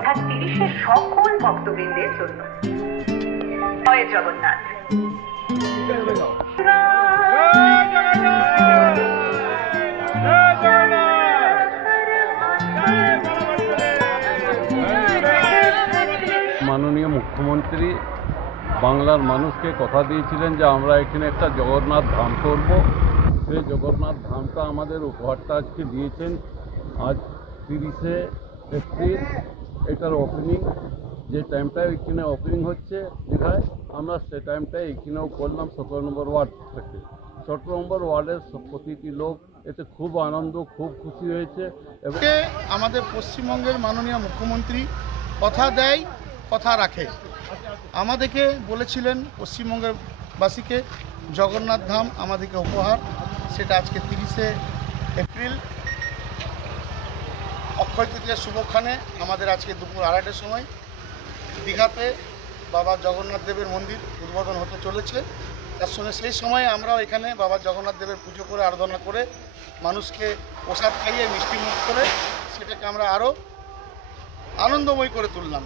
অর্থাৎ 30-এর সকল ভক্তবৃন্দের জন্য। জয় জগন্নাথ। মাননীয় মুখ্যমন্ত্রী বাংলার মানুষকে কথা দিয়েছিলেন যে আমরা এখানে একটা জগন্নাথ ধাম করব। সেই জগন্নাথ ধামটা আমাদের উপহারটা আজকে দিয়েছেন। আজ 30শে এপ্রিল এটার ওপেনিং, যে টাইমটায় এখানে ওপেনিং হচ্ছে দীঘায়, আমরা সে টাইমটায় এখানেও করলাম 17 নম্বর ওয়ার্ড থেকে। 17 নম্বর ওয়ার্ডের প্রতিটি লোক এতে খুব আনন্দ, খুব খুশি হয়েছে। এবং আমাদের পশ্চিমবঙ্গের মাননীয় মুখ্যমন্ত্রী কথা দেয়, কথা রাখে। আমাদেরকে বলেছিলেন পশ্চিমবঙ্গের বাসীকে জগন্নাথ ধাম আমাদেরকে উপহার, সেটা আজকে 30শে এপ্রিল অক্ষয় তৃতীয়ার শুভক্ষণে আমাদের আজকে দুপুর 2:30টার সময় দীঘাতে বাবা জগন্নাথ দেবের মন্দির উদ্বোধন হতে চলেছে। তার সঙ্গে সেই সময় আমরাও এখানে বাবা জগন্নাথ দেবের পুজো করে আরাধনা করে মানুষকে প্রসাদ খাইয়ে মিষ্টি মুখ করে সেটাকে আমরা আরও আনন্দময় করে তুললাম।